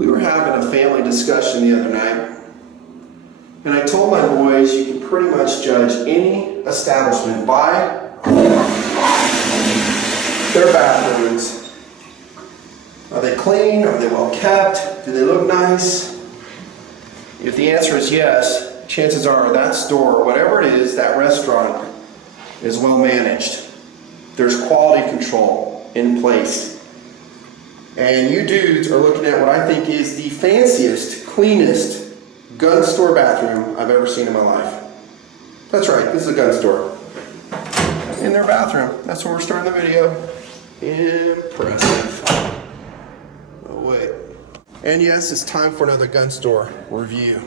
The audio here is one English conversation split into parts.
We were having a family discussion the other night, and I told my boys you can pretty much judge any establishment by their bathrooms. Are they clean? Are they well kept? Do they look nice? If the answer is yes, chances are that store, whatever it is, that restaurant, is well managed. There's quality control in place. And you dudes are looking at what I think is the fanciest, cleanest gun store bathroom I've ever seen in my life. That's right, this is a gun store. In their bathroom. That's where we're starting the video. Impressive. Oh wait. And yes, it's time for another gun store review.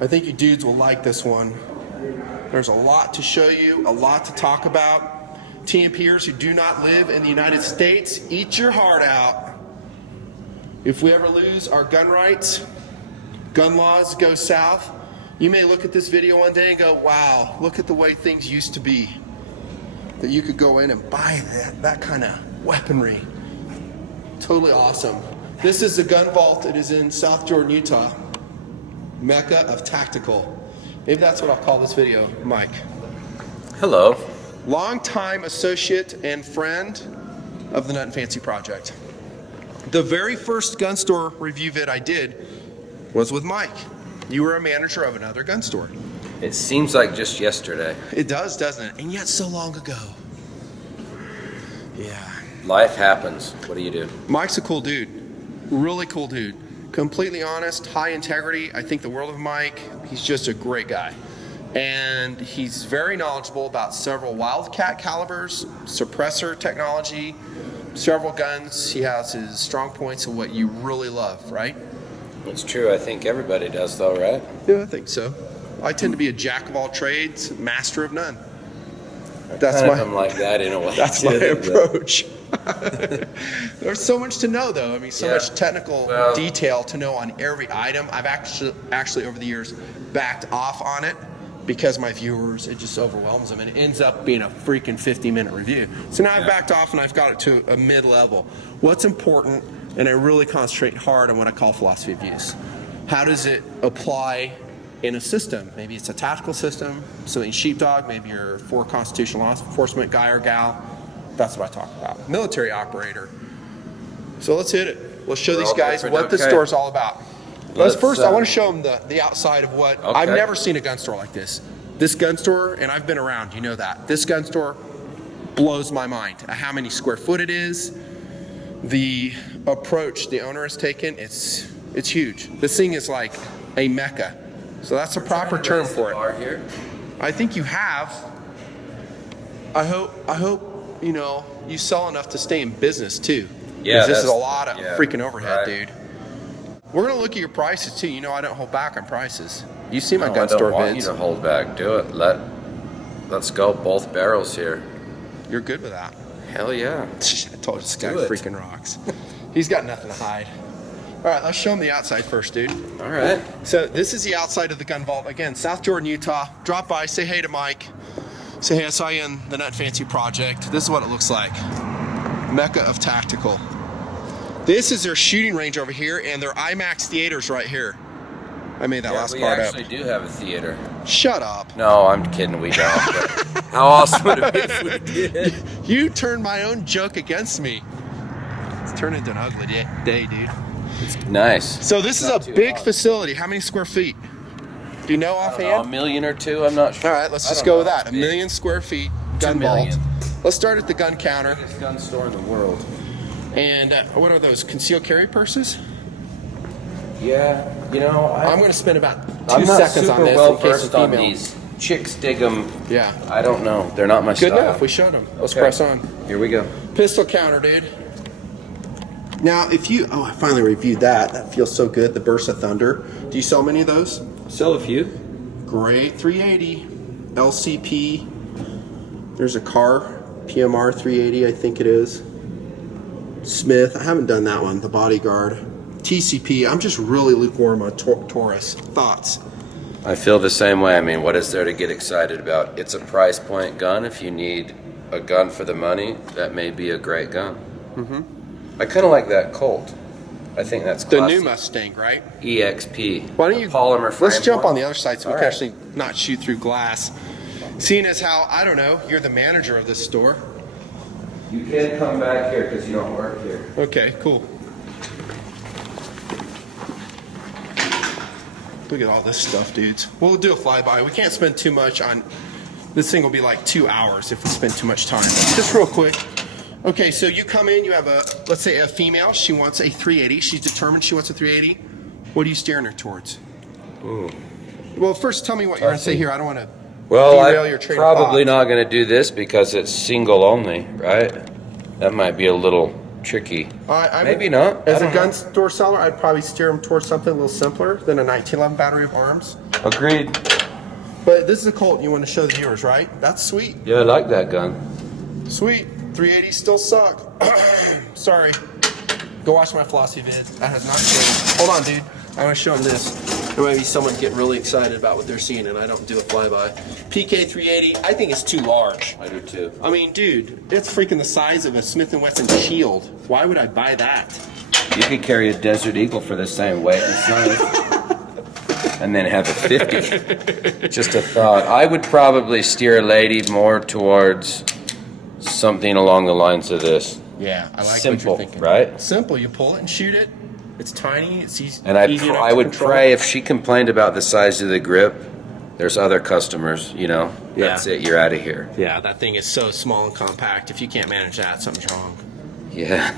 I think you dudes will like this one. There's a lot to show you, a lot to talk about. TMPers who do not live in the United States, eat your heart out. If we ever lose our gun rights, gun laws go south, you may look at this video one day and go, wow, look at the way things used to be. That you could go in and buy that kind of weaponry. Totally awesome. This is the gun vault. It is in South Jordan, Utah. Mecca of tactical. Maybe that's what I'll call this video. Mike. Hello. Longtime associate and friend of the Nutnfancy project. The very first gun store review vid I did was with Mike. You were a manager of another gun store. It seems like just yesterday. It does, doesn't it? And yet so long ago. Yeah. Life happens. What do you do? Mike's a cool dude. Really cool dude. Completely honest, high integrity. I think the world of Mike. He's just a great guy. And he's very knowledgeable about several Wildcat calibers, suppressor technology, several guns. He has his strong points of what you really love, right? It's true. I think everybody does, though, right? Yeah, I think so. I tend to be a jack of all trades, master of none. I'm like that in a way. That's my approach. There's so much to know, though. I mean, so much technical detail to know on every item. I've actually over the years backed off on it because my viewers, it just overwhelms them, and it ends up being a freaking 50-minute review. So now I've backed off and I've got it to a mid-level. What's important, and I really concentrate hard on what I call philosophy of use. How does it apply in a system? Maybe it's a tactical system, something sheepdog, maybe you're for constitutional law enforcement guy or gal. That's what I talk about. Military operator. So let's hit it. Let's show these guys what this store is all about. First, I want to show them the outside of what, I've never seen a gun store like this. This gun store, and I've been around, you know that. This gun store blows my mind. How many square foot it is, the approach the owner has taken, it's huge. This thing is like a mecca. So that's a proper term for it. Here. I think you have. I hope you know you sell enough to stay in business too. Yeah, this is a lot of freaking overhead, right. Dude. We're gonna look at your prices too. You know I don't hold back on prices. You see my No, gun store I don't want vids. you to hold back. Do it. Let's go both barrels here. You're good with that. Hell yeah. I told you this guy freaking rocks. He's got nothing to hide. All right, let's show him the outside first, dude. All right. So this is the outside of the gun vault. Again, South Jordan, Utah. Drop by, say hey to Mike. Say hey, I saw you in the Nutnfancy project. This is what it looks like. Mecca of tactical. This is their shooting range over here, and their IMAX theaters right here. I made that last part up. We actually do have a theater. Shut up. No, I'm kidding. We don't. But how awesome would it be if we did? You turned my own joke against me. It's turned into an ugly day, dude. It's nice. So this is a big facility. How many square feet? Do you know offhand? A million or two, I'm not sure. All right, let's just go with that. 1 million square feet, gun vault. Let's start at the gun counter. Biggest gun store in the world. And what are those, concealed carry purses? Yeah, you know, I'm going to spend about 2 I'm not seconds on super this well in case versed it's on female. these. Chicks dig them. Yeah. I don't know. They're not my Good style. enough. We showed them. Let's press on. Here we go. Pistol counter, dude. Now, if you... Oh, I finally reviewed that. That feels so good. The Burst of Thunder. Do you sell many of those? Sell a few. Great. 380. LCP. There's a car. PMR 380, I think it is. Smith. I haven't done that one. The Bodyguard. TCP. I'm just really lukewarm on Taurus. Thoughts? I feel the same way. I mean, what is there to get excited about? It's a price point gun. If you need a gun for the money, that may be a great gun. Mm-hmm. I kind of like that Colt. I think that's The classic. new Mustang, right? EXP. Why don't you polymer frame? Let's jump on the other side so we All can right. actually not shoot through glass. Seeing as how, I don't know, you're the manager of this store. You can't come back here because you don't work here. Okay, cool. Look at all this stuff, dudes. We'll do a flyby. We can't spend too much on, this thing will be like 2 hours if we spend too much time. Just real quick. Okay, so you come in, you have a, let's say a female, she wants a 380. She's determined she wants a 380. What are you steering her towards? Ooh. Well, first tell me what you're going to say here. I don't want to Well, derail your I'm train of thought. probably not going to do this because it's single only, right? That might be a little tricky. Maybe not. As I a don't gun know. store seller, I'd probably steer them towards something a little simpler than a 1911 battery of arms. Agreed. But this is a Colt you want to show the viewers, right? That's sweet. Yeah, I like that gun. Sweet. 380s still suck. Sorry. Go watch my Flossy vid. That has not changed. Hold on, dude. I want to show them this. There might be someone getting really excited about what they're seeing, and I don't do a flyby. PK 380, I think it's too large. I do too. I mean, dude, it's freaking the size of a Smith & Wesson Shield. Why would I buy that? You could carry a Desert Eagle for the same weight and size. And then have a 50. Just a thought. I would probably steer a lady more towards something along the lines of this. Yeah, I like Simple, what you're thinking. right? Simple. You pull it and shoot it. It's tiny. It's easy. And easy enough I to would control. pray if she complained about the size of the grip, there's other customers, you know. Yeah. That's it, you're out of here. Yeah, that thing is so small and compact. If you can't manage that, something's wrong. Yeah.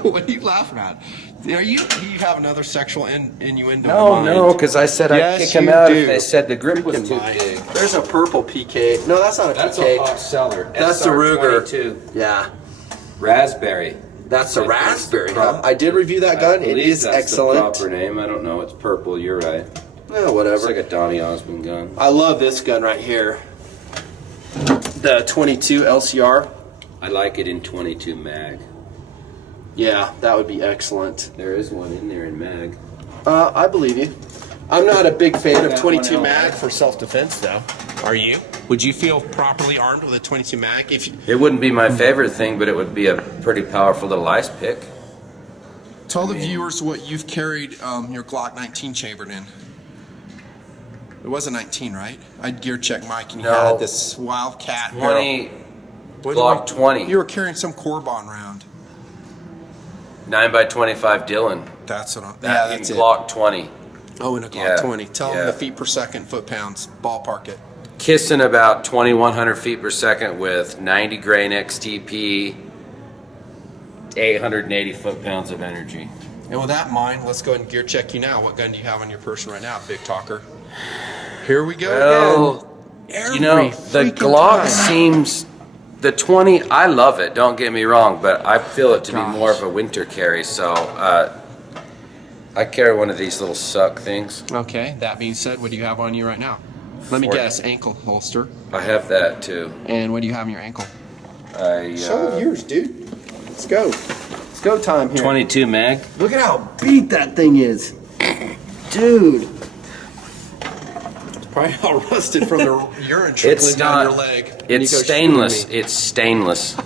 What are you laughing at? Do you have another sexual innuendo? No, in no, mind? because I said Yes, I'd kick him you out do. if they said the grip was Freaking too Mike. big. There's a purple PK. No, that's not a PK. seller. That's the Ruger. SR22. Yeah, Raspberry. that's the I think it's raspberry. the prop- Huh? I did review that gun. It believe is that's excellent. The proper name. I don't know. It's purple. You're right. Yeah, whatever. It's like a Donny Osmond gun. I love this gun right here. The 22 LCR. I like it in 22 mag. Yeah, that would be excellent. There is one in there in mag. I believe you. I'm not a big fan of Got 22 one mag out. for self-defense, though. Are you? Would you feel properly armed with a 22 mag if you It wouldn't be my favorite thing, but it would be a pretty powerful little ice pick. tell the viewers what you've carried your Glock 19 chambered in? It was a 19, right? I'd gear check Mike, and you No. had this Wildcat. 20, What Glock did 20. You were carrying some Corbon round. 9x25 Dillon. That's what I'm. That Yeah, that's in it. Glock 20. Oh, in a Glock Yeah. 20. Tell them Yeah. the feet per second, foot pounds, ballpark it. Kissing about 2,100 feet per second with 90 grain XTP, 880 foot-pounds of energy. And with that in mind, let's go ahead and gear check you now. What gun do you have on your person right now, big talker? Here we go Well, again. you know, Every the freaking Glock time. seems, the 20, I love it, don't get me wrong, but I feel it to be Gosh. more of a winter carry, so I carry one of these little suck things. Okay, that being said, what do you have on you right now? Let me 40. guess, ankle holster. I have that too. And what do you have on your ankle? I, yours, dude. Let's go. It's go time here. 22 mag. Look at how beat that thing is. Dude. It's probably all rusted from the urine trickling It's down not, your leg. when it's you go stainless, shooting me. it's stainless.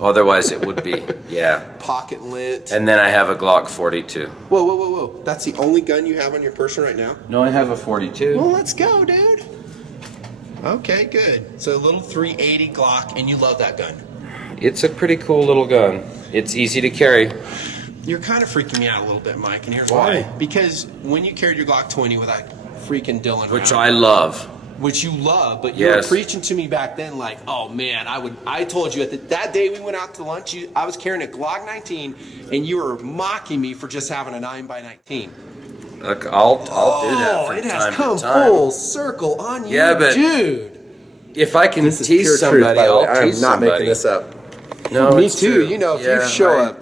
Otherwise it would be, yeah. Pocket lint. And then I have a Glock 42. Whoa, whoa, whoa, whoa. That's the only gun you have on your person right now? No, I have a 42. Well, let's go, dude. Okay, good. So a little 380 Glock, and you love that gun. It's a pretty cool little gun. It's easy to carry. You're kind of freaking me out a little bit, Mike, and here's Why? why. Because when you carried your Glock 20 with that freaking Dillon Which round, I love. which you love, but you were Yes. preaching to me back then like, oh man, I told you that day we went out to lunch, I was carrying a Glock 19, and you were mocking me for just having a 9x19. Look, I'll do that from it has time come to time. full circle on you, Yeah, but dude. If I can This is tease pure somebody, truth, by the way. I'll I am tease not somebody. making this up. No, Me it's too. true. You know, if Yeah, you show right.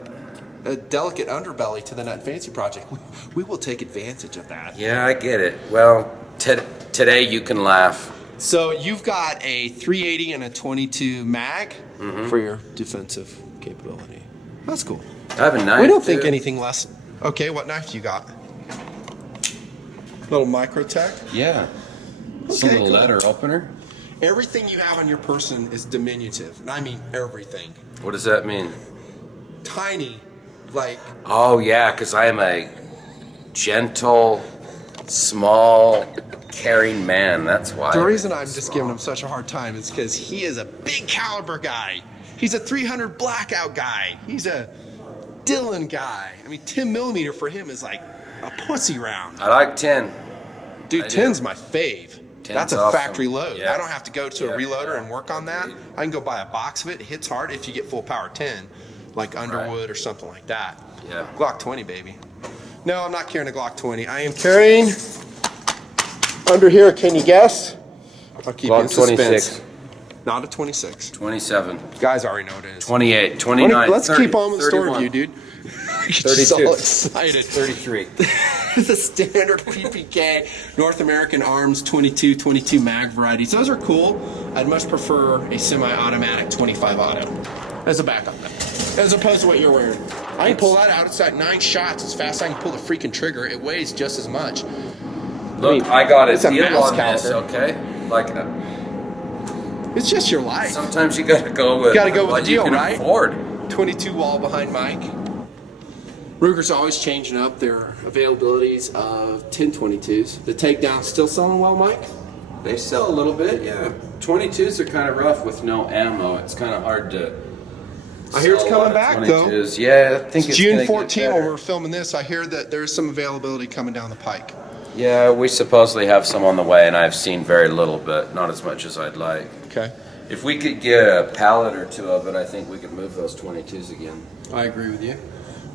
a delicate underbelly to the nutnfancy project, we will take advantage of that. Yeah, I get it. Well, today you can laugh. So you've got a 380 and a 22 mag Mm-hmm. for your defensive capability. That's cool. I have a knife. We don't think too. anything less. Okay, what knife do you got? Little Microtech. Yeah. It's a Okay, little cool. letter opener. Everything you have on your person is diminutive, and I mean everything. What does that mean? Tiny, Like, Oh yeah, because I am a gentle, small, caring man. That's why. the reason I'm just giving him such a hard time is because he is a big caliber guy. He's a 300 blackout guy. He's a Dylan guy. I mean, 10 millimeter for him is like a pussy round. I like 10. Dude, I do. 10's my fave. 10's That's a awesome. factory load. Yeah. I don't have to go to a reloader and work on that. Agreed. I can go buy a box of it. It hits hard if you get full power 10, like Underwood or something like that. Yeah. Glock 20, baby. No, I'm not carrying a Glock 20. I am carrying under here. Can you guess? I'll keep you in Glock suspense. 26. Not a 26. 27. You guys already know what it is. 28. 29. Let's 30, keep on with the story 31, review, dude. Get 32. you all excited. 33. The standard PPK North American Arms 22 mag varieties. Those are cool. I'd much prefer a semi-automatic 25 auto as a backup gun, as opposed to what you're wearing. I can pull that out. It's like 9 shots as fast as I can pull the freaking trigger. It weighs just as much. Look, I got a it's a deal mouse on this, caliber. okay? Like, It's just your life. sometimes you gotta go with the what you deal, can right? afford. 22 wall behind Mike. Ruger's always changing up their availabilities of 1022s. The takedown's still selling well, Mike? They sell a little bit, yeah. 22s are kind of rough with no ammo. It's kind of hard to. I hear it's sell a lot coming of back, though. 22s. Yeah, I think it's June gonna get 14 when better. we're filming this. I hear that there's some availability coming down the pike. Yeah, we supposedly have some on the way, and I've seen very little, but not as much as I'd like. Okay. If we could get a pallet or two of it, I think we could move those 22s again. I agree with you.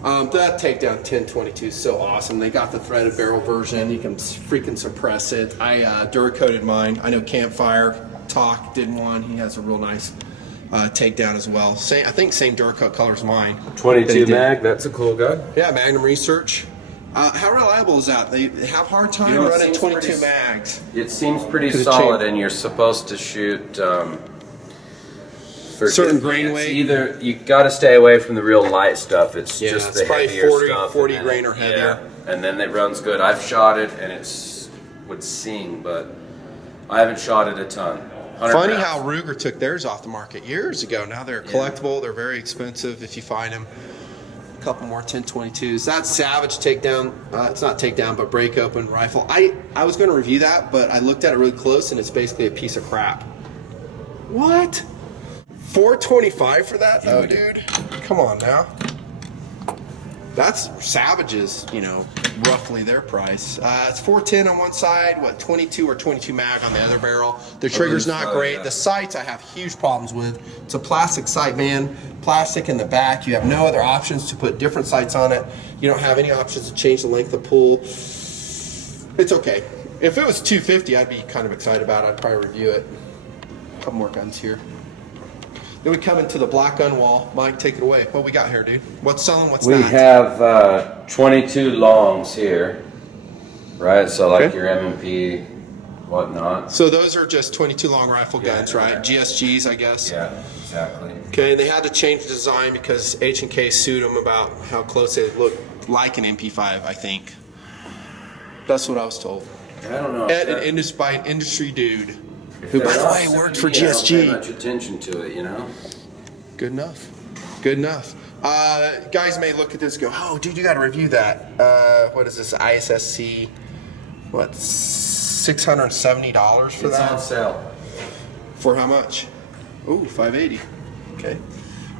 That takedown 1022 is so awesome. They got the threaded barrel version. You can freaking suppress it. I Duracoated mine. I know Campfire Talk did one. He has a real nice takedown as well. I think same Duracoat color as mine. 22 mag, that's a cool gun. Yeah, Magnum Research. How reliable is that? They have a hard time You know, it running seems 22 pretty- mags. It seems pretty 'Cause it solid, changed. and you're supposed to shoot for Certain grain it's weight? Either you got to stay away from the real light stuff. It's Yeah, just it's the probably heavier 40 stuff. 40 and then grain or heavier. Yeah, and then it runs good. I've shot it, and would sing, but I haven't shot it a ton. 100 Funny rounds. how Ruger took theirs off the market years ago. Now they're collectible. They're very expensive if you find them. A couple more 1022s. That Savage takedown, it's not takedown, but break open rifle. I was going to review that, but I looked at it really close, and it's basically a piece of crap. What? $425 for that? Oh, dude. Come on now. That's Savage's, roughly their price. It's 410 on one side, 22 or 22 mag on the other barrel. The trigger's not great. yeah. The sights I have huge problems with. It's a plastic sight band, plastic in the back. You have no other options to put different sights on it. You don't have any options to change the length of pull. It's okay. If it was 250, I'd be kind of excited about it. I'd probably review it. A couple more guns here. Then we come into the black gun wall. Mike, take it away. What we got here, dude? What's selling? What's We not? have 22 longs here, right? So like Okay. your M&P, whatnot. So those are just 22 long rifle guns, Yeah. right? GSGs, I guess. Yeah, exactly. Okay, and they had to change the design because H&K sued them about how close they look like an MP5, I think. That's what I was told. I don't know. By an industry dude. If Who, by they're the not way, worked for sending me, I don't GSG. pay much attention to it, Good enough. Good enough. Guys may look at this and go, oh, dude, you got to review that. What is this? ISSC, $670 for It's that? on sale. For how much? Ooh, $580. Okay.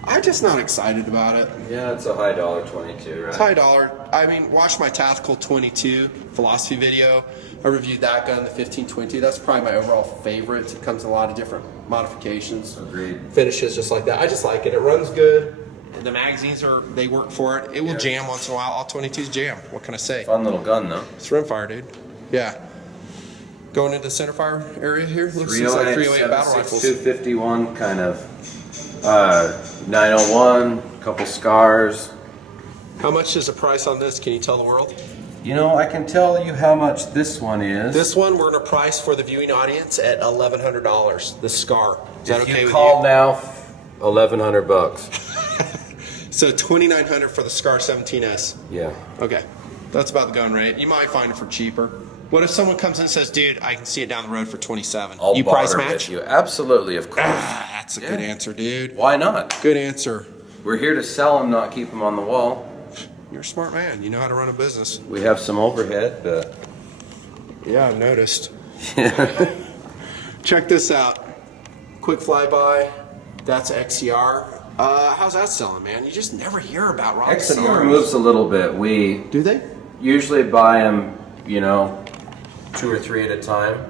I'm just not excited about it. Yeah, it's a high dollar 22, right? It's high dollar. I mean, watch my Tactical 22 philosophy video. I reviewed that gun, the 1520. That's probably my overall favorite. It comes in a lot of different modifications. Agreed. Finishes just like that. I just like it. It runs good. The magazines they work for it. It will Yeah. jam once in a while. All 22s jam. What can I say? Fun little gun, though. It's rimfire, dude. Yeah. Going into the centerfire area here. Looks like 308 battle rifles. 251 kind of 901, couple scars. How much is the price on this? Can you tell the world? You know, I can tell you how much this one is. This one we're going to price for the viewing audience at $1,100. The Scar. Is that if okay you with call you? now, $1,100. So $2,900 for the Scar 17S. Yeah. Okay, that's about the gun rate. You might find it for cheaper. What if someone comes in and says, "Dude, I can see it down the road for 27." I'll You price barter match? with you. Absolutely, of course. That's a good answer, dude. Why not? Good answer. We're here to sell them, not keep them on the wall. You're a smart man. You know how to run a business. We have some overhead, but Yeah, I've noticed. Check this out. Quick flyby. That's XCR. How's that selling, man? You just never hear about rocks and XCR arms. moves a little bit. We Do they? usually buy them, 2 or 3 at a time.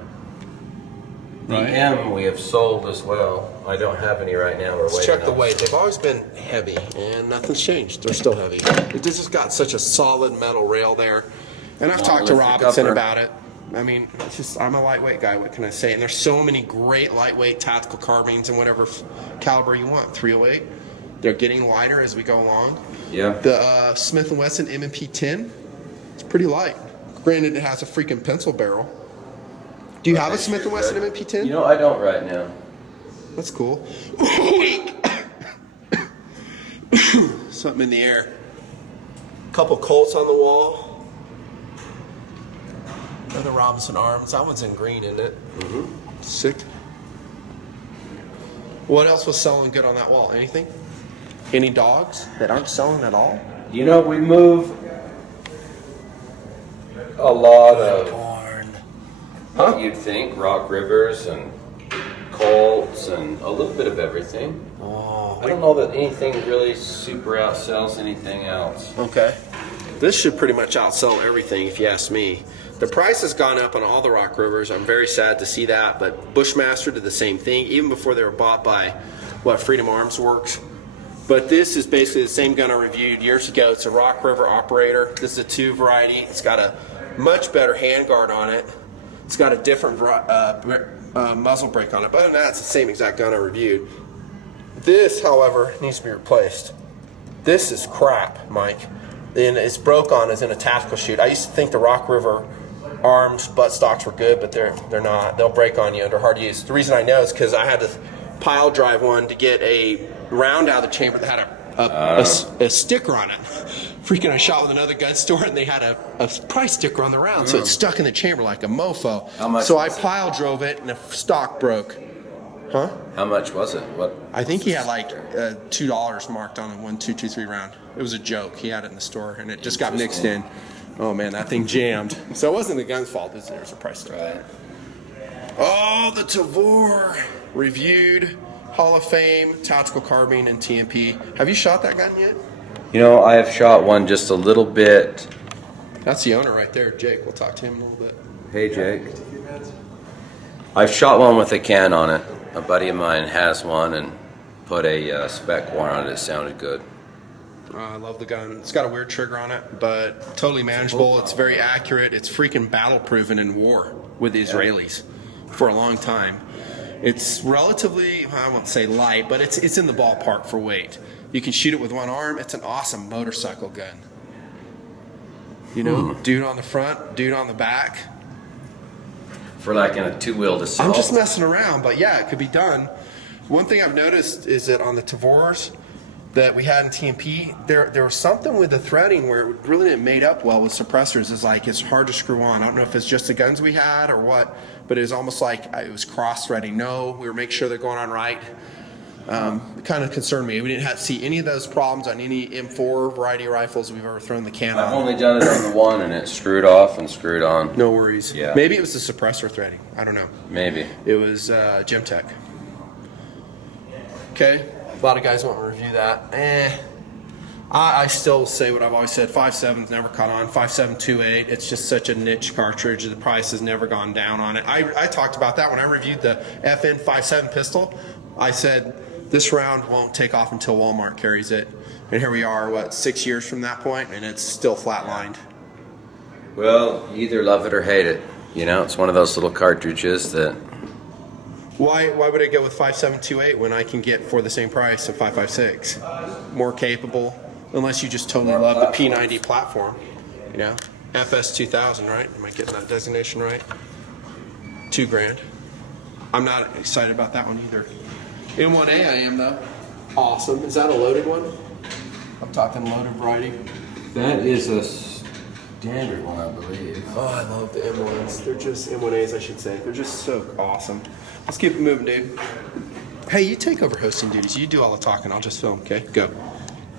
The Right. M we have sold as well. I don't have any right now. We're Let's waiting check the on- weight. They've always been heavy, and nothing's changed. They're still heavy. It just got such a solid metal rail there. And I've talked to Monolithic Robinson upper. about it. I mean, it's just I'm a lightweight guy. What can I say? And there's so many great lightweight tactical carbines in whatever caliber you want. 308. They're getting lighter as we go along. Yeah. The Smith & Wesson M&P 10. It's pretty light. Granted, it has a freaking pencil barrel. Do you have a Smith & Wesson M&P 10? I don't right now. That's cool. Something in the air. Couple Colts on the wall. Another Robinson Arms. That one's in green, isn't it? Mm-hmm. Sick. What else was selling good on that wall? Anything? Any dogs that aren't selling at all? We move a lot of Corn. what you'd think, Rock Rivers and Colts and a little bit of everything. Oh. I don't know that anything really super outsells anything else. Okay. This should pretty much outsell everything if you ask me. The price has gone up on all the Rock Rivers. I'm very sad to see that, but Bushmaster did the same thing even before they were bought by Freedom Arms Works. But this is basically the same gun I reviewed years ago. It's a Rock River Operator. This is a 2 variety. It's got a much better handguard on it. It's got a different muzzle brake on it. But other than that, it's the same exact gun I reviewed. This, however, needs to be replaced. This is crap, Mike. And it's broke on as in a tactical shoot. I used to think the Rock River Arms buttstocks were good, but they're not. They'll break on you. They're hard to use. The reason I know is because I had to pile drive one to get a round out of the chamber that had a sticker on it. Freaking I shot with another gun store and they had a price sticker on the round, so it's stuck in the chamber like a mofo. How much so I was it? pile drove it and the stock broke. Huh? How much was it? What? I think he had like $2 marked on a 1.223 round. It was a joke. He had it in the store and it just got mixed in. Oh man, that thing jammed. So it wasn't the gun's fault. There was a price sticker. Right. Oh, the Tavor reviewed. Hall of Fame, tactical carbine, and TMP. Have you shot that gun yet? I have shot one just a little bit. That's the owner right there, Jake. We'll talk to him in a little bit. Hey, Jake. I've shot one with a can on it. A buddy of mine has one and put a spec war on it. It sounded good. I love the gun. It's got a weird trigger on it, but totally manageable. It's very accurate. It's freaking battle-proven in war with the Israelis for a long time. It's relatively, I won't say light, but it's in the ballpark for weight. You can shoot it with one arm. It's an awesome motorcycle gun. Dude on the front, dude on the back. For like in a 2-wheeled assault. I'm just messing around, but yeah, it could be done. One thing I've noticed is that on the Tavors that we had in TMP, there was something with the threading where it really didn't made up well with suppressors. It's hard to screw on. I don't know if it's just the guns we had or what, but it was almost like it was cross-threading. No, we were making sure they're going on right. It kind of concerned me. We didn't see any of those problems on any M4 variety rifles we've ever thrown the can I've on. only done it on the one and it screwed off and screwed on. No worries. Yeah. Maybe it was the suppressor threading. I don't know. Maybe. It was Gemtech. Okay. A lot of guys want to review that. I still say what I've always said. 5.7's never caught on. 5.728. It's just such a niche cartridge. The price has never gone down on it. I talked about that when I reviewed the FN 5.7 pistol. I said this round won't take off until Walmart carries it. And here we are, 6 years from that point, and it's still flatlined. Well, you either love it or hate it. It's one of those little cartridges that... Why would I go with 5.728 when I can get for the same price a 5.56? More capable, unless you just totally love the P90 platform. FS 2000, right? Am I getting that designation right? $2,000. I'm not excited about that one either. M1A I am though. Awesome. Is that a loaded one? I'm talking loaded variety. That is a standard one, I believe. Oh, I love the M1s. They're just M1As, I should say. They're just so awesome. Let's keep it moving, dude. Hey, you take over hosting duties. You do all the talking. I'll just film, okay? Go.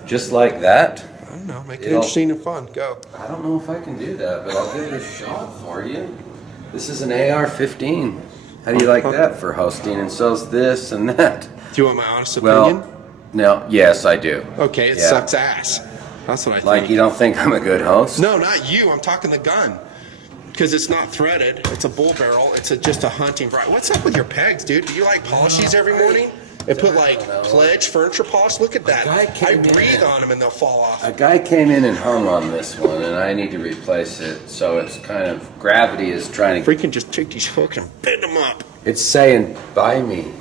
Just like that? don't know. Make it interesting and fun. Go. I don't know if I can do that, but I'll give it a shot for you. This is an AR-15. How do you like that for hosting? And so's this and that. Do you want my honest opinion? Well, no. Yes, I do. Okay, it sucks ass. That's what I think. Like, you don't think I'm a good host? No, not you. I'm talking the gun. Because it's not threaded. It's a bull barrel. It's just a hunting variety. What's up with your pegs, dude? Do you like polish these every morning? And put like Pledge furniture polish? Look at that. I breathe on them and they'll fall off. A guy came in and hung on this one, and I need to replace it. So it's kind of, gravity is trying to... Freaking just take these hooks and bend them up. It's saying, buy me.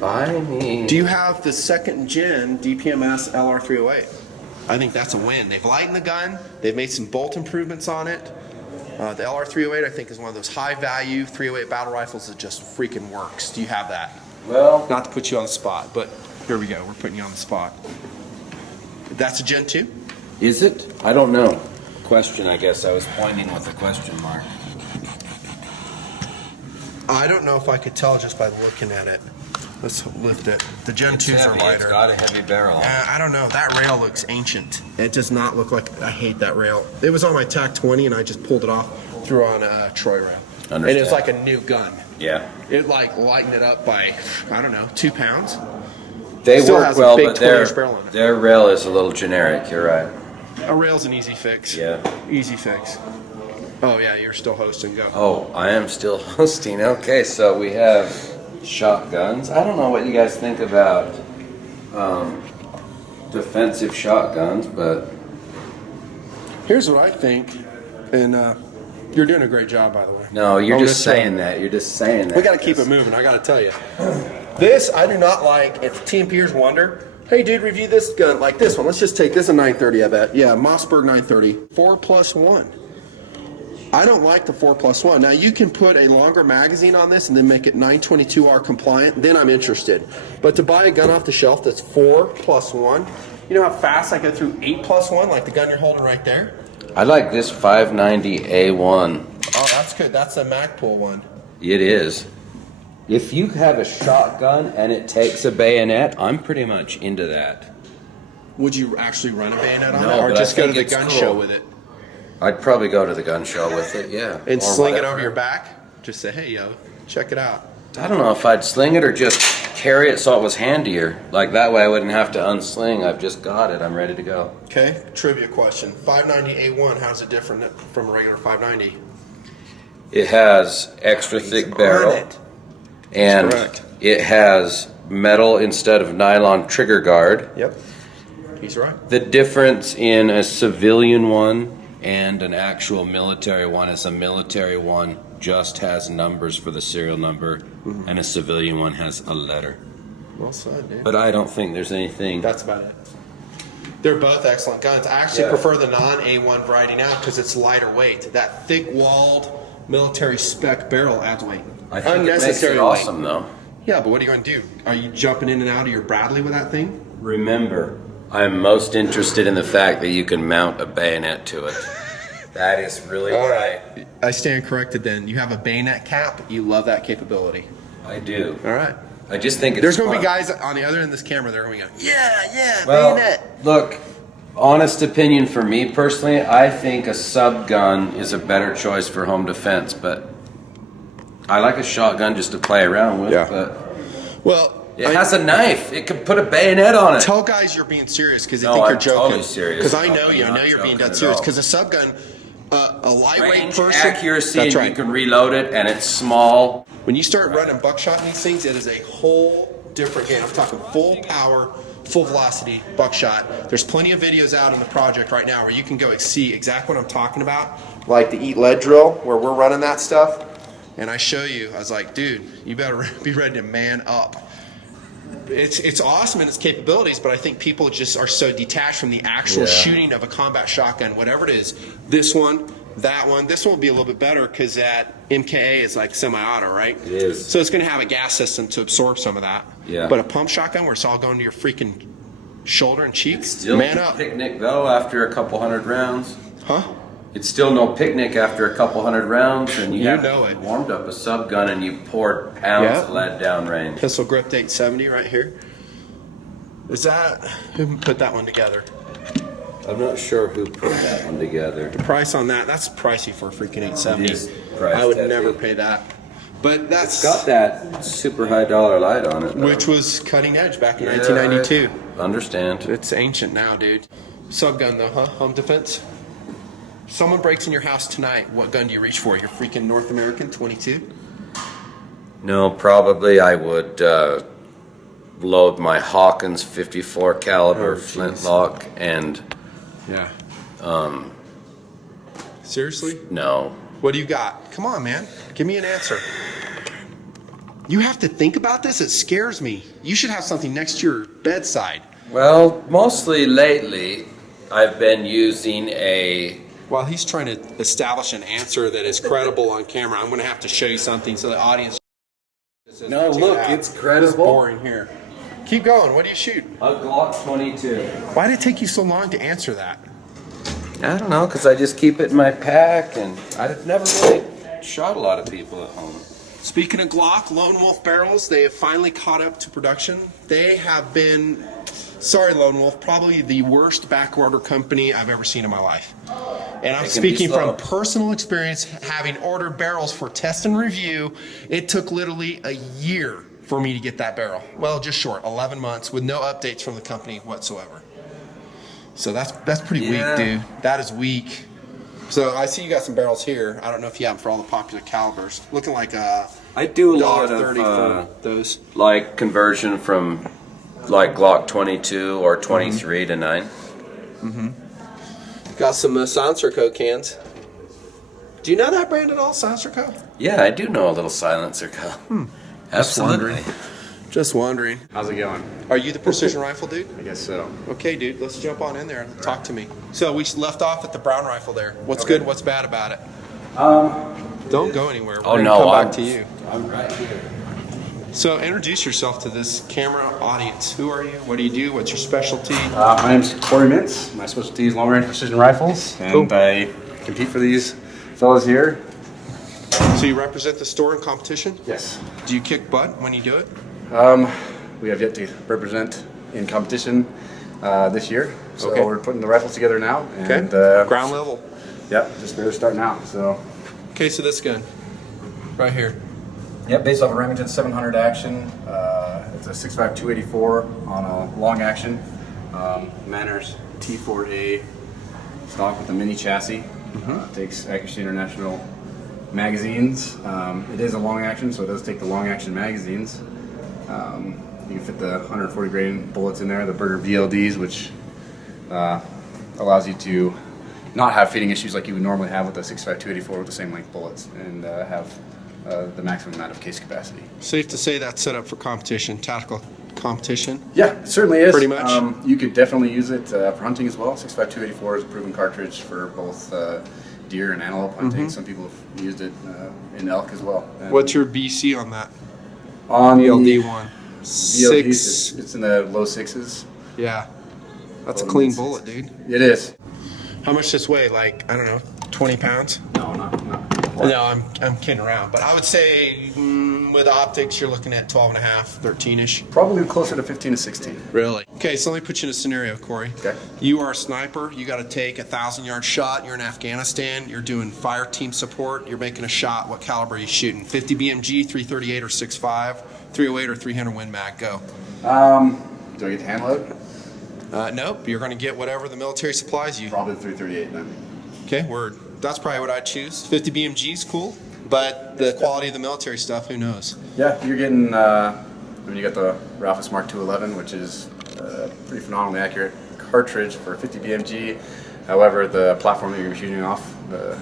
Buy me. Do you have the second gen DPMS LR308? I think that's a win. They've lightened the gun. They've made some bolt improvements on it. The LR308, I think, is one of those high-value 308 battle rifles that just freaking works. Do you have that? Well... Not to put you on the spot, but here we go. We're putting you on the spot. That's a Gen 2? Is it? I don't know. Question, I guess. I was pointing with a question mark. I don't know if I could tell just by looking at it. Let's lift it. The Gen 2s are lighter. It's got a heavy barrel. I don't know. That rail looks ancient. It does not look like... I hate that rail. It was on my TAC 20 and I just pulled it off, threw on a Troy rail. Understand. And it's like a new gun. Yeah. It like lightened it up by, I don't know, 2 pounds. They Still work has a well, big but 20-inch barrel on it. their rail is a little generic. You're right. A rail's an easy fix. Yeah. Easy fix. Oh, yeah, you're still hosting. Go. Oh, I am still hosting. Okay, so we have shotguns. I don't know what you guys think about defensive shotguns, but... Here's what I think, and you're doing a great job, by the way. No, you're just saying that. You're just saying that. We got to keep it moving, I got to tell you. This, I do not like. If TMPers wonder, hey, dude, review this gun, like this one. Let's just take this, a 930, I bet. Yeah, Mossberg 930. 4+1. I don't like the 4+1. Now, you can put a longer magazine on this and then make it 922R compliant. Then I'm interested. But to buy a gun off the shelf that's 4+1, you know how fast I go through 8+1, like the gun you're holding right there? I like this 590A1. Oh, that's good. That's the Magpul one. It is. If you have a shotgun and it takes a bayonet, I'm pretty much into that. Would you actually run a bayonet on No, it, or but just I go to think the it's gun cool. show with it? I'd probably go to the gun show with it, yeah. And Or sling it whatever. over your back? Just say, hey, yo, check it out. I don't know if I'd sling it or just carry it so it was handier. Like that way I wouldn't have to unsling. I've just got it. I'm ready to go. Okay, trivia question. 590A1, how's it different from a regular 590? It has extra thick barrel. It. And correct. it has metal instead of nylon trigger guard. Yep, he's right. The difference in a civilian one and an actual military one is a military one just has numbers for the serial number, and a civilian one has a letter. Well said, dude. But I don't think there's anything. That's about it. They're both excellent guns. I actually prefer the non-A1 variety now because it's lighter weight. That thick-walled military spec barrel adds weight. I think Unnecessary it makes it awesome, weight. though. Yeah, but what are you going to do? Are you jumping in and out of your Bradley with that thing? Remember, I'm most interested in the fact that you can mount a bayonet to it. That is really All right. I stand corrected then. You have a bayonet cap. You love that capability. I do. All right. I just think it's There's going to fun. be guys on the other end of this camera. They're going to go, yeah, Well, bayonet. look, honest opinion for me personally, I think a sub gun is a better choice for home defense, but I like a shotgun just to play around with. Yeah. But Well, it has a knife. It can put a bayonet on it. tell guys you're being serious because they No, think you're I'm joking. totally serious. Because I know I'm you. I know not you're being joking dead at serious. all. Because a sub gun, a lightweight Range, person, accuracy, that's and right. you can reload it, and it's small. When you start running buckshot in these things, it is a whole different game. I'm talking full power, full velocity buckshot. There's plenty of videos out in the project right now where you can go see exactly what I'm talking about, like the Eat Lead drill where we're running that stuff. And I show you, I was like, dude, you better be ready to man up. It's awesome in its capabilities, but I think people just are so detached from the actual shooting of a combat shotgun, whatever it is. This one, that one. This one will be a little bit better because that MKA is like semi-auto, right? It is. So it's going to have a gas system to absorb some of that. Yeah. But a pump shotgun where it's all going to your freaking shoulder and cheeks, Still man no up. picnic though after a couple hundred rounds. Huh? It's still no picnic after a couple hundred rounds, and you have know it. warmed up a sub gun and you poured pounds Yeah. of lead down range. Pistol grip 870 right here. Is that, who put that one together? I'm not sure who put that one together. The price on that's pricey for a freaking 870. It is priced I would heavy. never pay that. But that's Got that super high dollar light on it, though. which was cutting edge back in 1992. I understand. It's ancient now, dude. Subgun though, huh? Home defense. Someone breaks in your house tonight. What gun do you reach for? Your freaking North American 22? No, probably I would load my Hawkins 54 caliber flintlock and Yeah. Seriously? no. What do you got? Come on, man. Give me an answer. You have to think about this. It scares me. You should have something next to your bedside. Well, mostly lately, I've been using a. While he's trying to establish an answer that is credible on camera, I'm going to have to show you something so the audience. No, look, it's credible. It's boring here. Keep going. What do you shoot? A Glock 22. Why did it take you so long to answer that? I don't know, because I just keep it in my pack, and I've never really shot a lot of people at home. Speaking of Glock, Lone Wolf barrels, they have finally caught up to production. They have been, sorry Lone Wolf, probably the worst backorder company I've ever seen in my life. And I'm speaking from personal experience, having ordered barrels for test and review. It took literally a year for me to get that barrel. Well, just short, 11 months with no updates from the company whatsoever. So that's pretty weak, dude. That is weak. So I see you got some barrels here. I don't know if you have them for all the popular calibers. Looking like I do a lot $1.30 of for those. like conversion from like Glock 22 or 23 to 9. Got some Silencer Co. cans. Do you know that brand at all, Silencer Co.? Yeah, I do know a little silencer co. Absolutely. Just wondering. How's it going? Are you the precision rifle dude? I guess so. Okay, dude. Let's jump on in there and talk to me. So we left off at the brown rifle there. What's good? What's bad about it? Don't go anywhere. We're gonna come back to you. I'm right here. So introduce yourself to this camera audience. Who are you? What do you do? What's your specialty? My name's Corey Mintz. My specialty is long-range precision rifles, and Cool. I compete for these fellas here. So you represent the store in competition? Yes. Do you kick butt when you do it? We have yet to represent in competition this year, so Okay. we're putting the rifles together now. Okay. And, Ground level. Yep, just barely starting out. So. Okay, so this gun right here. Yep, based off a Remington 700 action. It's a 6.5 284 on a long action. Manners T4A stock with a mini chassis. Takes Accuracy International magazines. It is a long action, so it does take the long action magazines. You can fit the 140 grain bullets in there, the Berger VLDs, which allows you to not have feeding issues like you would normally have with the 6.5 284 with the same length bullets, and have the maximum amount of case capacity. Safe to say that's set up for competition, tactical competition. Yeah, it certainly is. Pretty much. You could definitely use it for hunting as well. 6.5 284 is a proven cartridge for both deer and antelope hunting. Some people have used it in elk as well. And What's your BC on that? on BLD the one. VLDs, Six. it's in the low sixes. Yeah. That's a Low clean mid bullet, sixes. dude. It is. How much this weigh? Like, I don't know, 20 pounds? No, not. No, I'm kidding around. But I would say with optics, you're looking at 12 and a half, 13-ish. Probably closer to 15 to 16. Really? Okay, so let me put you in a scenario, Corey. Okay. You are a sniper. You got to take a 1,000-yard shot. You're in Afghanistan. You're doing fire team support. You're making a shot. What caliber are you shooting? 50 BMG, 338 or 6.5, 308 or 300 Win Mag. Go. Do I get the hand load? Nope. You're going to get whatever the military supplies you. Probably the 338 then. Okay, word. That's probably what I'd choose. 50 BMG is cool, but the quality of the military stuff, who knows? Yeah, you're getting. You got the Ralphus Mark 211, which is a pretty phenomenally accurate cartridge for 50 BMG. However, the platform that you're shooting off, the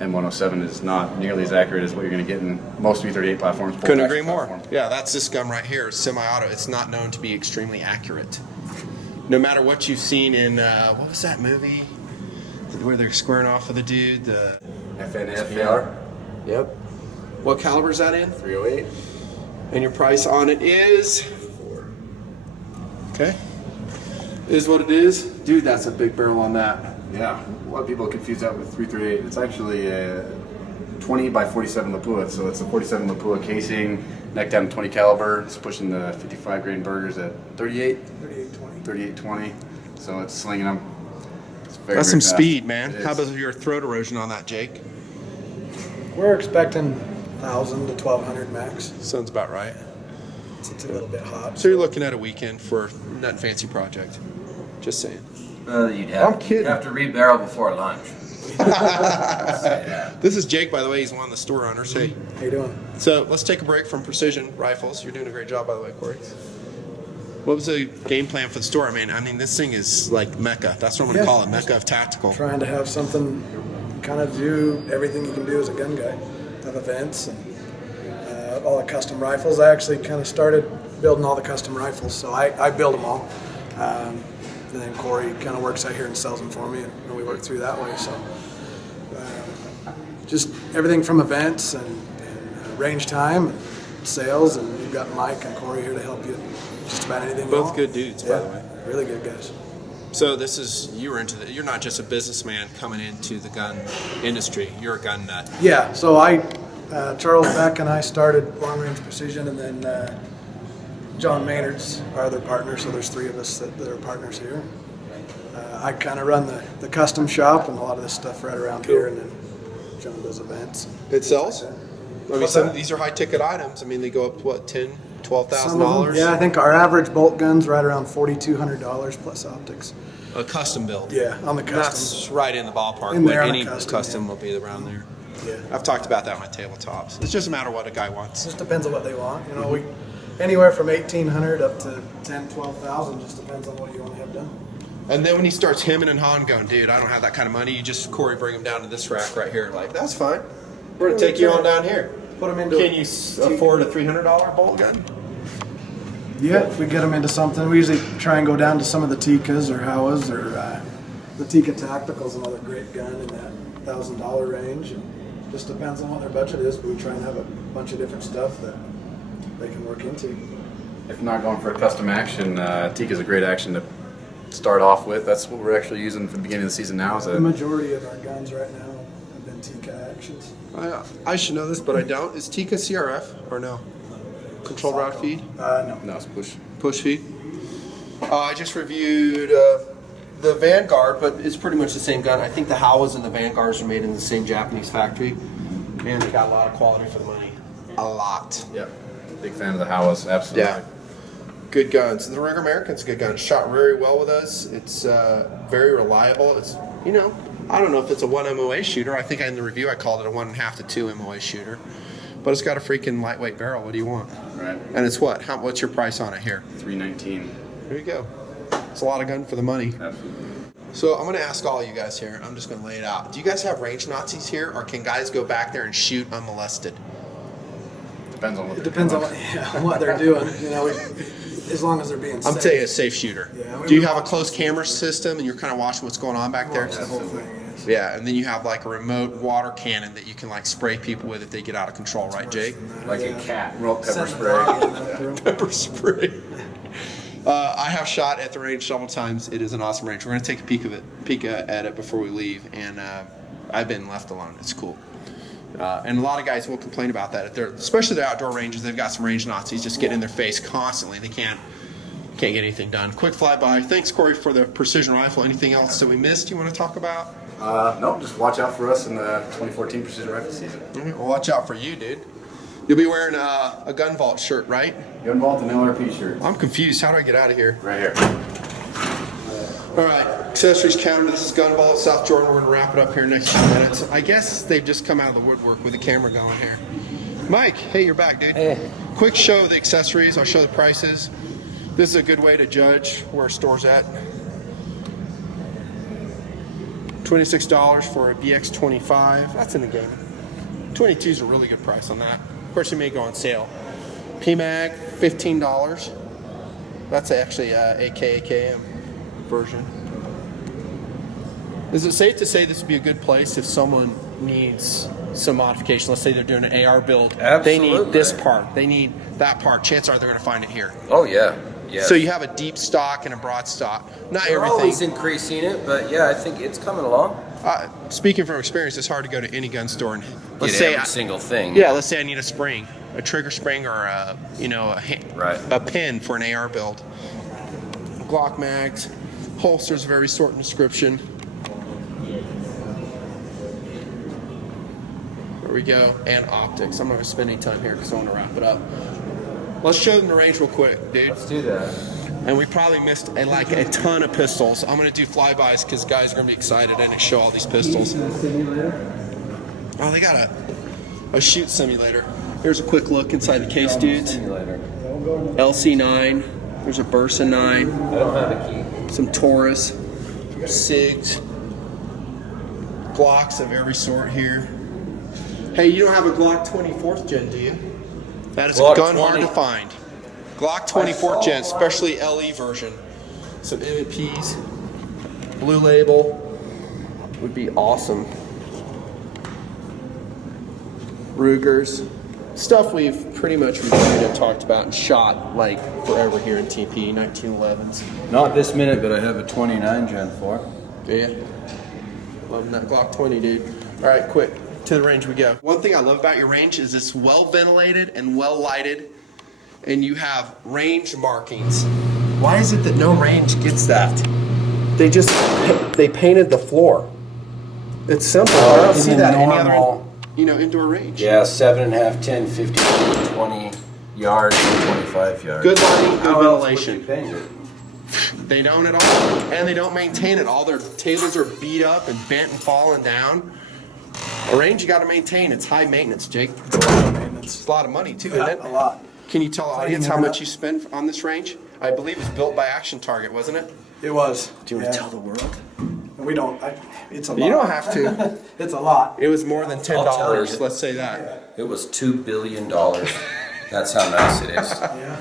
M107, is not nearly as accurate as what you're going to get in most 338 platforms. Couldn't agree more. Yeah, that's this gun right here. It's semi-auto. It's not known to be extremely accurate. No matter what you've seen in, what was that movie? Where they're squaring off with the dude? The FNFR. Yep. What caliber is that in? 308. And your price on it is? Okay. Is what it is. Dude, that's a big barrel on that. Yeah, a lot of people confuse that with 338. It's actually a 20 by 47 Lapua, so it's a 47 Lapua casing, neck down 20 caliber. It's pushing the 55 grain burgers at 38, 38.20. So it's slinging them. very, That's very some fast. speed, man. It How is. about your throat erosion on that, Jake? We're expecting 1,000 to 1,200 max. Sounds about right. It's a little bit hot. So you're looking at a weekend for Nut and Fancy project. Just saying. You'd I'm kidding. have to rebarrel before lunch. This is Jake, by the way. He's one of the store owners. Hey. How you doing? So let's take a break from precision rifles. You're doing a great job, by the way, Corey. What was the game plan for the store? I mean, this thing is like Mecca. That's what I'm going to call it, Mecca of tactical. Trying to have something, kind of do everything you can do as a gun guy. Have events and all the custom rifles. I actually kind of started building all the custom rifles, so I build them all. And then Corey kind of works out here and sells them for me, and we work through that way. So just everything from events and range time, and sales, and you've got Mike and Corey here to help you just about anything. Both good dudes, by the way. Really good guys. So you're not just a businessman coming into the gun industry. You're a gun nut. Yeah, so Charles Beck and I started Long Range Precision, and then John Maynard's our other partner, so there's three of us that are partners here. I kind of run the custom shop and a lot of this stuff right around here, and then John does events. It sells? I mean, What's some that? of these are high-ticket items. I mean, they go up to, what, $10,000, Some of $12,000? them, yeah, I think our average bolt gun's right around $4,200 plus optics. A custom build. Yeah, on the custom. That's right in the ballpark. In But there on any a custom, custom yeah. will be around there. Yeah. I've talked about that on my tabletops. It's just a matter of what a guy wants. Just depends on what they want. You know, we anywhere from 1,800 up to 10, 12,000. Just depends on what you want to have done. And then when he starts hemming and hawing, going, dude, I don't have that kind of money, you just, Corey, bring him down to this rack right here. Like, that's fine. We're going to take you on down here. Put them into. Can you afford a $300 bolt gun? Yeah, if we get them into something, we usually try and go down to some of the Tikas or Howas or the Tika Tactical's another great gun in that $1,000 range. And just depends on what their budget is, but we try and have a bunch of different stuff that they can work into. If not going for a custom action, Tika's a great action to start off with. That's what we're actually using for the beginning of the season now. The majority of our guns right now have been Tika actions. I should know this, but I don't. Is Tika CRF or no? Controlled rod feed? No. No, it's push. Push feed? I just reviewed the Vanguard, but it's pretty much the same gun. I think the Howas and the Vanguards are made in the same Japanese factory, and they got a lot of quality for the money. A lot. Yep. Big fan of the Howas, absolutely. Yeah. Good guns. The Ruger American's a good gun. Shot very well with us. It's very reliable. It's, I don't know if it's a 1 MOA shooter. I think in the review I called it a 1.5 to 2 MOA shooter. But it's got a freaking lightweight barrel. What do you want? Right. And it's what? What's your price on it here? $319. There you go. It's a lot of gun for the money. Absolutely. So I'm going to ask all you guys here. I'm just going to lay it out. Do you guys have range Nazis here, or can guys go back there and shoot unmolested? Depends on what. It depends on what they're doing. As long as they're being safe. I'm telling you, a safe shooter. Yeah, Do you have a closed camera system, and you're kind of watching what's going on back there? Watch the whole thing, yes. Yeah, and then you have like a remote water cannon that you can like spray people with if they get out of control, right, Jake? Like a cat. Roll pepper Send the spray. dog in that room. Pepper spray. I have shot at the range several times. It is an awesome range. We're going to take a peek at it before we leave, and I've been left alone. It's cool. And a lot of guys will complain about that. Especially the outdoor ranges, they've got some range Nazis just getting in their face constantly. They can't get anything done. Quick flyby. Thanks, Corey, for the precision rifle. Anything else that we missed you want to talk about? No, just watch out for us in the 2014 precision rifle season. All right, well, watch out for you, dude. You'll be wearing a Gun Vault shirt, right? Gun Vault and LRP shirt. I'm confused. How do I get out of here? Right here. All right, accessories counter. This is Gun Vault, South Jordan. We're going to wrap it up here next few minutes. I guess they've just come out of the woodwork with the camera going here. Mike, hey, you're back, dude. Hey. Quick show of the accessories. I'll show the prices. This is a good way to judge where a store's at. $26 for a BX25. That's in the game. 22 is a really good price on that. Of course, it may go on sale. PMAG, $15. That's actually AKM version. Is it safe to say this would be a good place if someone needs some modification? Let's say they're doing an AR build. They need Absolutely. this part. They need that part. Chances are they're going to find it here. Oh yeah. Yeah. So you have a deep stock and a broad stock. Not We're everything. always increasing it, but yeah, I think it's coming along. Speaking from experience, it's hard to go to any gun store and let's Get say every single thing. yeah, let's say I need a spring, a trigger spring, or Right. a pin for an AR build. Glock mags, holsters of every sort and description. There we go. And optics. I'm not going to spend any time here because I want to wrap it up. Let's show them the range real quick, dude. Let's do that. And we probably missed a ton of pistols. I'm going to do flybys because guys are going to be excited and show all these pistols. Oh, they got a shoot simulator. Here's a quick look inside the case, dudes. LC9. There's a Bursa 9. I don't have a key. Some Taurus. SIGs. Glocks of every sort here. Hey, you don't have a Glock 24th gen, do you? That is Glock a gun 20. hard to find. Glock 24th gen, especially LE version. Some MPs. Blue Label. Would be awesome. Rugers. Stuff we've pretty much reviewed and talked about and shot like forever here in TP, 1911s. Not this minute, but I have a 29 Gen 4. Do you? Loving that Glock 20, dude. All right, quick. To the range we go. One thing I love about your range is it's well ventilated and well lighted, and you have range markings. Why is it that no range gets that? They painted the floor. It's simple. I don't see that in any other indoor range. Yeah, 7.5, 10, 15, 20 yards, and 25 yards. Good lighting, good How else would ventilation. you paint it? They don't at all, and they don't maintain it. All their tables are beat up and bent and falling down. A range you got to maintain. It's high maintenance, Jake. It's a lot of maintenance. It's a lot of money too, isn't it? A lot. Can you tell the audience how much you spend on this range? I believe it's built by Action Target, wasn't it? It was. Do you want to tell the world? We don't. It's a lot. You don't have to. It's a lot. It was more than I'll tell $10. you. Let's say that. It was $2 billion. That's how nice it is. Yeah.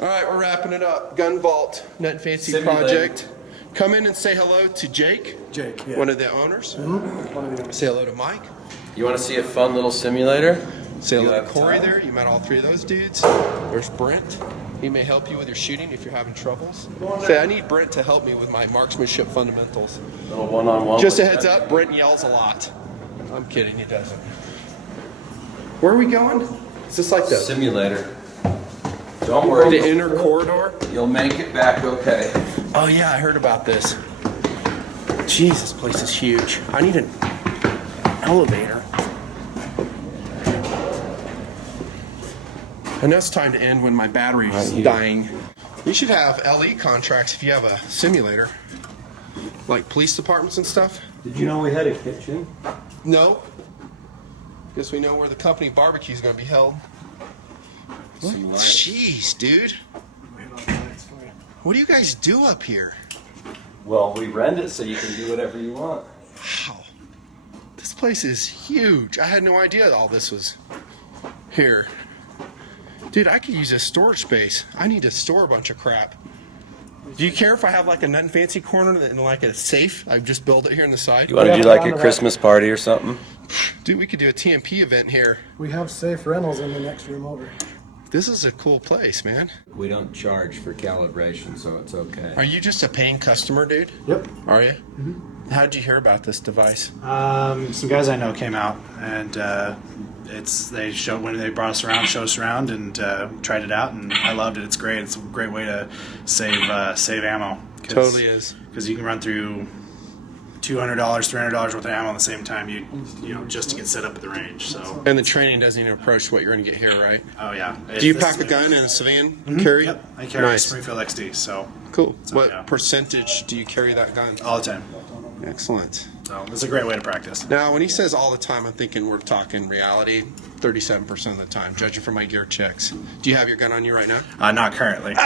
All right, we're wrapping it up. Gun Vault, Nut Fancy Simulator. Project. Come in and say hello to Jake, Jake. Yeah. one of the owners. One of the owners. Say hello to Mike. You want to see a fun little simulator? Say hello You to have Corey time? there. You met all three of those dudes. There's Brent. He may help you with your shooting if you're having troubles. Say, I need Brent to help me with my marksmanship fundamentals. Little one-on-one. Just a with heads that. up, Brent yells a lot. I'm kidding, he doesn't. Where are we going? Is this like the Simulator. Don't worry. the inner corridor? You'll make it back okay. Oh yeah, I heard about this. Jeez, this place is huge. I need an elevator. I know it's time to end when my battery's Right here. dying. You should have LE contracts if you have a simulator. Like police departments and stuff. Did you know we had a kitchen? No. Guess we know where the company barbecue is going to be held. Some lights. Jeez, dude. What do you guys do up here? Well, we rent it so you can do whatever you want. Wow. This place is huge. I had no idea all this was here. Dude, I could use this storage space. I need to store a bunch of crap. Do you care if I have like a Nut and Fancy corner and like a safe? I've just built it here on the side. You want to do like a Christmas party or something? Dude, we could do a TMP event here. We have safe rentals in the next room over. This is a cool place, man. We don't charge for calibration, so it's okay. Are you just a paying customer, dude? Yep. Are you? How did you hear about this device? Some guys I know came out and they showed when they brought us around, showed us around, and tried it out, and I loved it. It's great. It's a great way to save ammo. Totally is. Because you can run through $200, $300 worth of ammo at the same time. You know, just to get set up at the range. So. And the training doesn't even approach what you're going to get here, right? Oh yeah. Do you pack a gun and a civilian carry? Yep. I carry Nice. a Springfield XD. So Cool. What yeah. percentage do you carry that gun? all the time. Excellent. So it's a great way to practice. Now, when he says all the time, I'm thinking we're talking reality. 37% of the time, judging from my gear checks. Do you have your gun on you right now? Not currently.